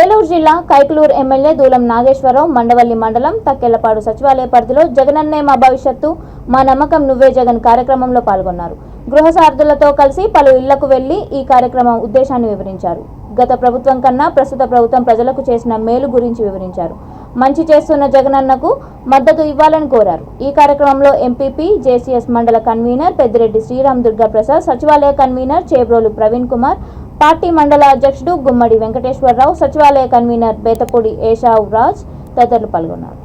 ఏలూరు జిల్లా కైకలూరు ఎమ్మెల్యే దూలం నాగేశ్వరరావు మండవల్లి మండలం తక్కెళ్లపాడు సచివాలయ పరిధిలో జగనన్నే మా భవిష్యత్తు మా నమ్మకం నువ్వే జగన్ కార్యక్రమంలో పాల్గొన్నారు. గృహ సారథులతో కలిసి పలు ఇళ్లకు వెళ్లి ఈ కార్యక్రమం ఉద్దేశాన్ని వివరించారు. గత ప్రభుత్వం కన్నా ప్రస్తుత ప్రభుత్వం ప్రజలకు చేసిన మేలు గురించి వివరించారు. మంచి చేస్తున్న జగనన్నకు మద్దతు ఇవ్వాలని కోరారు. ఈ కార్యక్రమంలో ఎంపీపీ జేసీఎస్ మండల కన్వీనర్ పెద్దిరెడ్డి శ్రీరామ్ దుర్గా ప్రసాద్, సచివాలయ కన్వీనర్ చేబ్రోలు ప్రవీణ్ కుమార్, పార్టీ మండల అధ్యక్షుడు గుమ్మడి వెంకటేశ్వరరావు, సచివాలయ కన్వీనర్ బేతపూడి ఏషావ్ రాజ్ తదితరులు పాల్గొన్నారు.